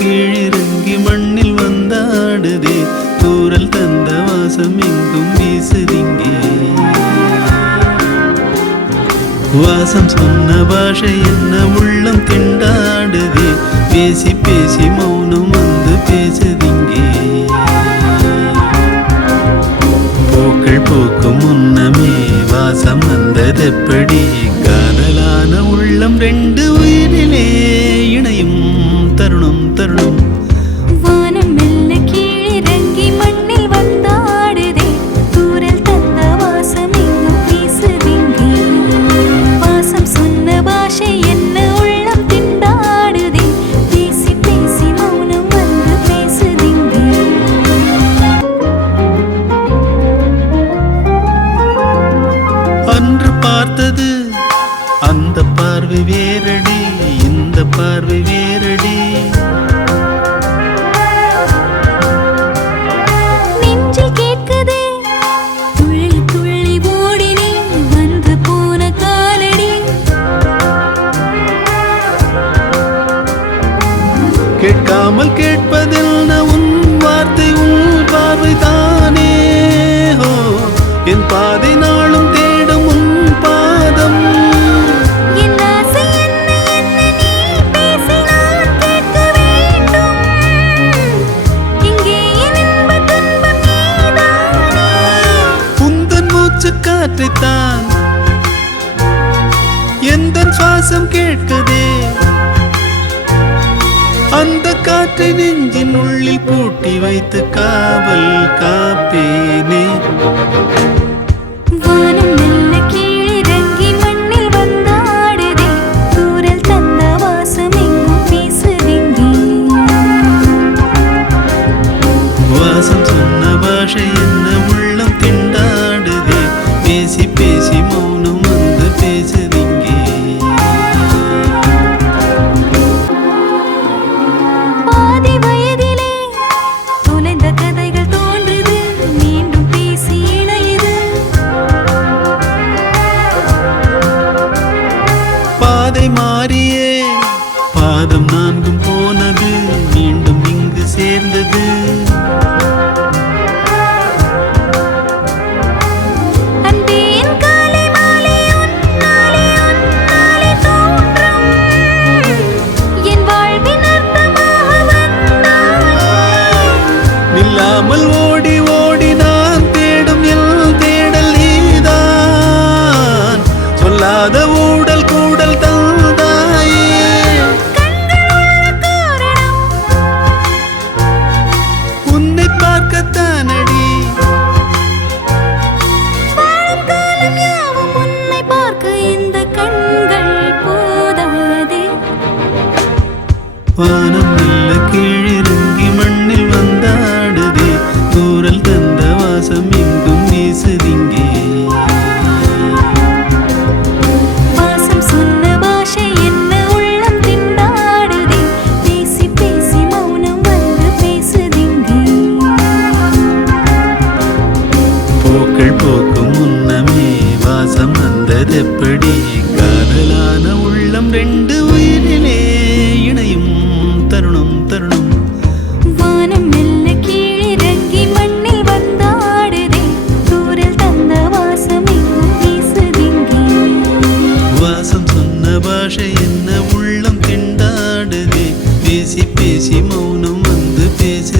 கீழிறங்கி மண்ணில் வந்தாடுதே, தூரல் தந்த வாசம் எங்கும் வீசுதிங்கே. வாசம் சொன்ன பாஷை என்ன உள்ளம் திண்டாடுதே, பேசி பேசி மௌனம் வந்து பேசுதிங்கே. பூக்கள் பூக்கும் முன்னமே வாசம் வந்ததெப்படி, காதலான உள்ளம் ரெண்டு உயிரிலே இணையும் தருணம் தருணம். வானம் மெல்ல கீழிறங்கி மண்ணில் வந்தாடுதே, தூரல் தந்த வாசம் எங்கும் வீசுதிங்கே. வாசம் சொன்ன பாஷை என்ன உள்ளம் திண்டாடுதே, பேசி பேசி மௌனம் வந்து பேசுதிங்கே. அன்று பார்த்தது அந்த பார்வை வேறடி, இந்த பார்வை வேறடி. நெஞ்சில் கேட்குதே துள்ளி துள்ளி ஓடினே, வந்து போன காலடி. கேட்காமல் கேட்பதென்ன உன் வார்த்தை, உன் பார்வை தானே. ஹோ, என் பாதை நாளும் தேடும் உன் பாதம். என் ஆசை என்ன என்ன நீ பேசி நான் கேட்க வேண்டும். இங்கே என் இன்ப துன்பம் நீதானே. உந்தன் மூச்சு காற்றைத்தான் எந்தன் சுவாசம் கேட்குதே, அந்த காற்றை நெஞ்சின் உள்ளில் பூட்டி வைத்து காவல் காப்பேனே. வானம் மெல்ல கீழிறங்கி மண்ணில் வந்தாடுதே, தூரல் தந்த வாசம் எங்கும் வீசுதிங்கே. வாசம் சொன்ன பாஷை என்ன உள்ளம் திண்டாடுதே, பேசி பேசி மௌனம் வந்து பேசுதிங்கே. பாதி வயதிலே தொலைந்த கதைகள் தோன்றுது, மீண்டும் பேசி இணையுது. பாதை மாறியே பாதம் நான்கும் போனது, மீண்டும் இங்கு சேர்ந்தது. அன்பே என் காலை மாலை உன்னாலே உன்னாலே தோன்றும், என் வாழ்வின் அர்த்தமாக வந்தாயே. நில்லாமல் ஓடி ஓடி நான் தேடும் என் தேடல் நீதான், சொல்லாத ஊடல் கூடல் தந்தாயே. கண்கள் உள்ள காரணம் உன்னை பார்க்கத்தானடி, வாழும் காலம் யாவும் உன்னை பார்க்க இந்த கண்கள் போதாதே. வானம் மெல்ல கீழிறங்கி மண்ணில் வந்தாடுதே, தூரல் தந்த வாசம் எங்கும் வீசுதிங்கே. வாசம் சொன்ன பாஷை என்ன உள்ளம் திண்டாடுதே, பேசி பேசி மௌனம் வந்து பேசுதிங்கே. பூக்கள் பூக்கும் முன்னமே வாசம் வந்ததெப்படி, காதலான உள்ளம் ரெண்டு உயிரிலே இணையும் தருணம் தருணம். வானம் மெல்ல கீழிறங்கி மண்ணில் வந்தாடுதே, தூரல் தந்த வாசம் எங்கும் வீசுதிங்கே. வாசம் சொன்ன பாஷை என்ன உள்ளம் திண்டாடுதே, பேசி பேசி மௌனம் வந்து பேசு